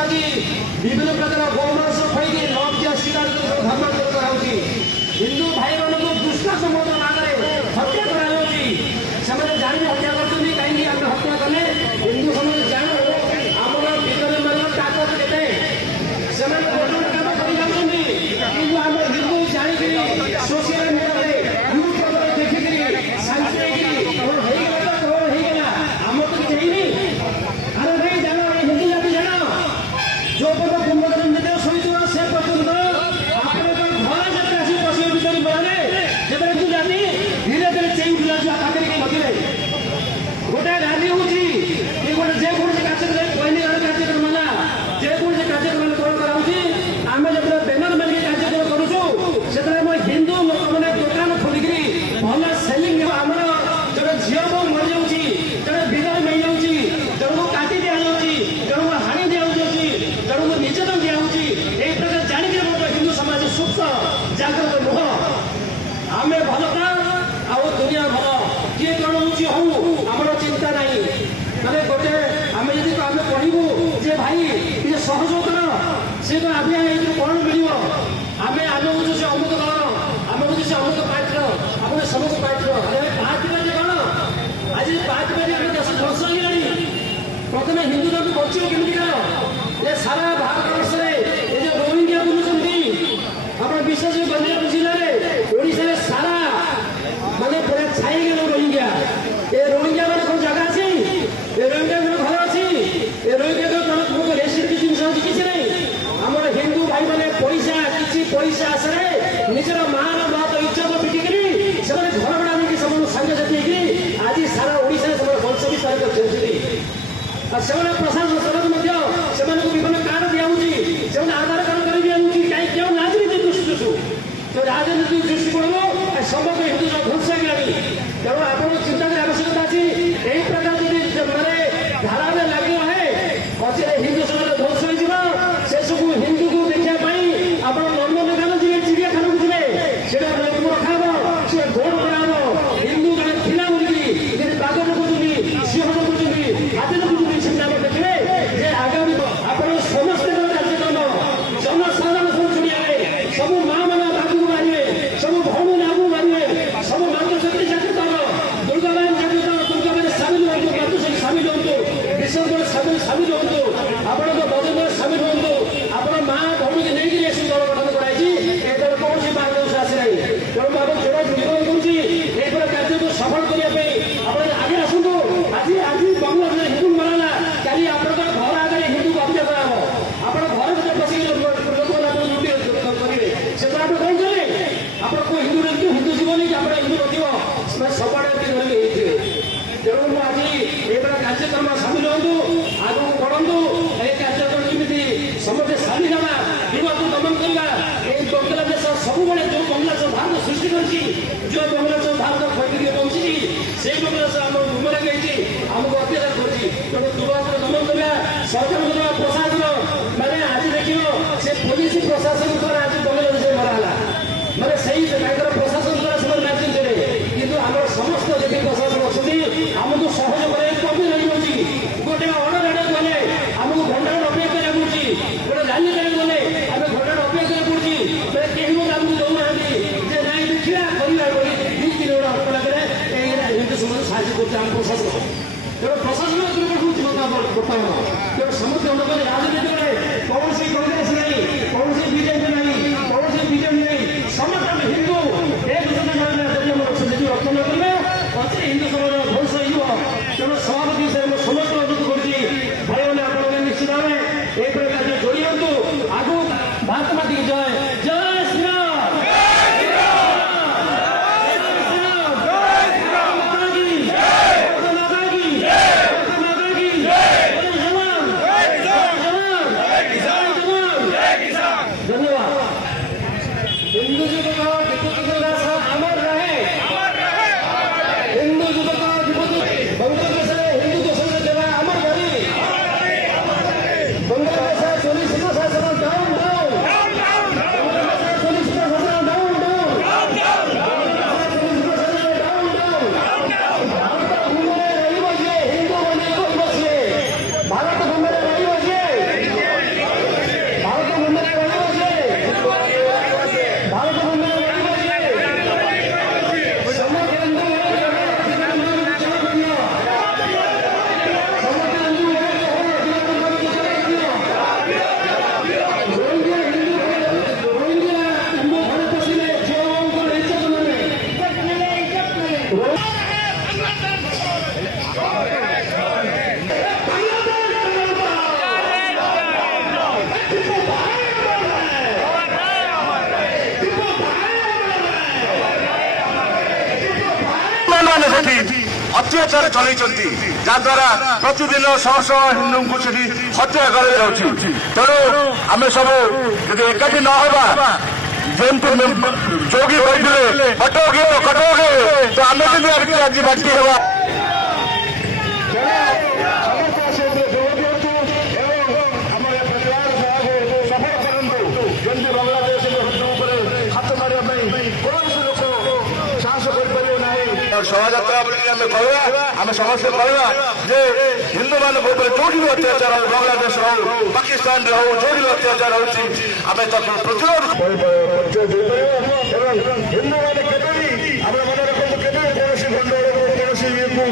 आज विभिन्न प्रकार गौरस खाई लज्जा शिकार धर्मांतर कराऊँगी हिंदू भाई मान को दुष्काश नाम हत्या कराऊँगी से जानी हत्या कर कहीं आम हत्या कले हिंदू समाज जान आम विद्रोही मान ताकत के कम कर आम हिंदू जाणी सोशल मीडिया यूट्यूब देखिक शांति होगा आम तो किसी अरे भाई जान हिंदू जाति जान जो पर्व कुंभकर्ण नदी शोता से पर्यटन आप घर जब आस पशु भर बड़े जब हिंदू जाति धीरे धीरे चेंज पाखे नथिले गोटे राली हूँ गोटे जेकोसी कार्यक्रम पहिली कार्यक्रम है जेकोसी कार्यक्रम कौन कराऊँ आम जो बैनर मानिक कार्यक्रम करुचु से हिंदू लोक मैंने दुकान खोलिक भल सेलिंग आम जो झील बो मरी जाऊँगी जड़े विधवा मिल जाऊँगी जन को काटी दि जाऊँगी जन को हाणी दि जाऊँगी जन को निर्यातन दि जाऊँगी यही प्रकार जाणिक हिंदू समाज सुप्त जागृत नुह आम भल आ दुनिया भल किए कौन होमर चिंता ना मैंने गोटे आम जी आम कहूँ जे भाई ये सहयोग कर सी तो आम कौन मिल आम आम हूँ से अमुक दल आम हूँ से अमुक पार्टी आम समस्त पार्टी अरे पार्टी बाजी कौन आज पार्टी बाजी देश ध्वंस हो प्रथम हिंदू धर्म बच्चे केमी कह ये सारा भारत वर्ष में ये जो रोहिंग्या बुलूँ आप विशेष गंजाम जिले में ओडिशा सारा माने पूरा छाई गल रोहिंग्या ये रोहिंग्या मैंने कौन जगह अच्छी ये रोहिंग्या मैंने घर अच्छी ये रोहिंग्या तुमको रेसिपी जिन किसी नहीं आम हिंदू भाई मैंने पैसा किसी पैसा आसरे निजर मान बात इज्जत पिटिकी से घर भड़ा नहीं सांगे साथी आज सारा ओडिशा वंश विस्तार कर प्रशासन से विभिन्न कार्ड दिखाई आधार कार्ड कर दिखाई कहीं क्यों राजनीति दृष्टि तो राजनीति दृष्टिकोण समग्र हिंदू ध्वंस है तेणु आप चिंता की आवश्यकता अच्छी यही प्रकार माने धारा में लगे है पचे हिंदू समाज ध्वंस हो सब हिंदू को देखापी आप नंदनकान जी चिड़ियाखाना को जी रखा सी भोट कराब हिंदू जन थिला बोलिकी बाघ देखुଛନ୍ତି सिंह देखुଛନ୍ତି हाथी देखुଛନ୍ତି से देखिए जे आगामी आप समस्त कार्यक्रम जनसाधारण सब चुनिया सब माँ मैंने आगू मारे सब भौणी आगू मारे सब मातृशक्ति जागृत हम दुर्गा मान जागृत दुर्गा मान सामिल हूँ मातृशक्ति सामिल हूँ विसर्जन सामिल हूँ आपण भजन सामिल हूँ आप माँ भौणी की नहीं दल गठन कराई ए दल कौन सी मार्गदर्शन आसी ना तेणु आप जोड़ निवेदन करुँची यह कार्य को सफल करने आप आगे आसतु आज आज बंगला हिंदू मराला कल आप घर आगे हिंदू को हत्या कराब आप घर भर बसिक लोक करेंगे से तो आप कौन करें आप हिंदू हिंदू जीवन कि आप हिंदू नथिव सबआड़े धरिक तेणु मुझे आज ये कार्यक्रम सामिल हूँ आगे बढ़ू ये कार्यक्रम केमी समस्त सामिल हाँ विवाद दमन करवा ये बांग्लादेश सब जो बांग्लादेश भारत सृष्टि कर जो बांग्लादेश भारत खैदी बंची से बांग्लादेश आम गुमरा गई आमको अत्याचार कर दुर्भाग्य दमन करवा सरकार प्रशासन मैंने आज देख से पुलिस प्रशासन द्वारा आज बांग्लादेश मराला मैंने सही प्रशासन द्वारा से राजनीति करे कि आम समस्त जी प्रशासन अच्छा आमको सहयोग कमी रही गोटे अर्डर आड़े गले आमको घंटा अपेक्षा कराया पड़ी गोटे रैली करे गले आम घंटा अपेक्षा कराया पड़ी मैंने कहीं मत आमको दौना ना देखा करवा दी तीन गोटे हटपड़ा हिंदू समाज साहय करते प्रशासन तेणु प्रशासन बर्तमान तेणु समस्त राजनीति में कौन सी कांग्रेस नहीं कौन सी बीजेपी नहीं कौन सी बीजेपी नहीं समस्त हिंदू एक दूसरे रक्षण करेंगे अच्छे हिंदू समाज ध्वंस हो तेणु सभापति से समस्त अनुरोध कर भाई मैंने आप निश्चित भाव एक प्रकार जोड़ी हूँ आगू भारत माटी की जय जय श्री राम जय ଅତ୍ୟାଚାର ଚଲେଇଛନ୍ତି ଯାହାଦ୍ୱାରା ପ୍ରତିଦିନ ଶହ ଶହ ହିନ୍ଦୁଙ୍କୁ ସେଠି ହତ୍ୟା କରାଯାଉଛି। ତେଣୁ ଆମେ ସବୁ ଯଦି ଏକାଠି ନ ହେବା, ଯେମିତି ଯୋଗୀ କହିଥିଲେ କଟୋगे ତ କଟୋगे, ତ ଆମେ ଯଦି ଆଜି ବାଟି ହେବା। ଶୋଭାଯାତ୍ରା ବୋଲି ଆମେ କହିବା, ଆମେ ସମସ୍ତେ କହିବା ଯେ ହିନ୍ଦୁମାନଙ୍କ ଉପରେ ଯୋଉଠି ବି ଅତ୍ୟାଚାର ହଉ, ବାଂଲାଦେଶ ହଉ, ପାକିସ୍ତାନରେ ହଉ, ଯୋଉଠି ବି ଅତ୍ୟାଚାର ହଉଛି ଆମେ ତାକୁ ପ୍ରତିରୋଧ ଏବଂ ହିନ୍ଦୁମାନେ କେବେ ବି ଆମେ ମନେ ରଖନ୍ତୁ କେବେ କୌଣସି ଗଣ୍ଡଗୋଳ କୌଣସି ଇଏକୁ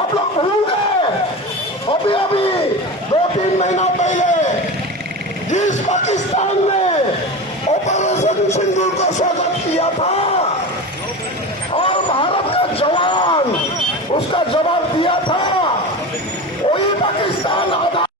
आप लोग भूल गए अभी 2-3 महीना पहले जिस पाकिस्तान में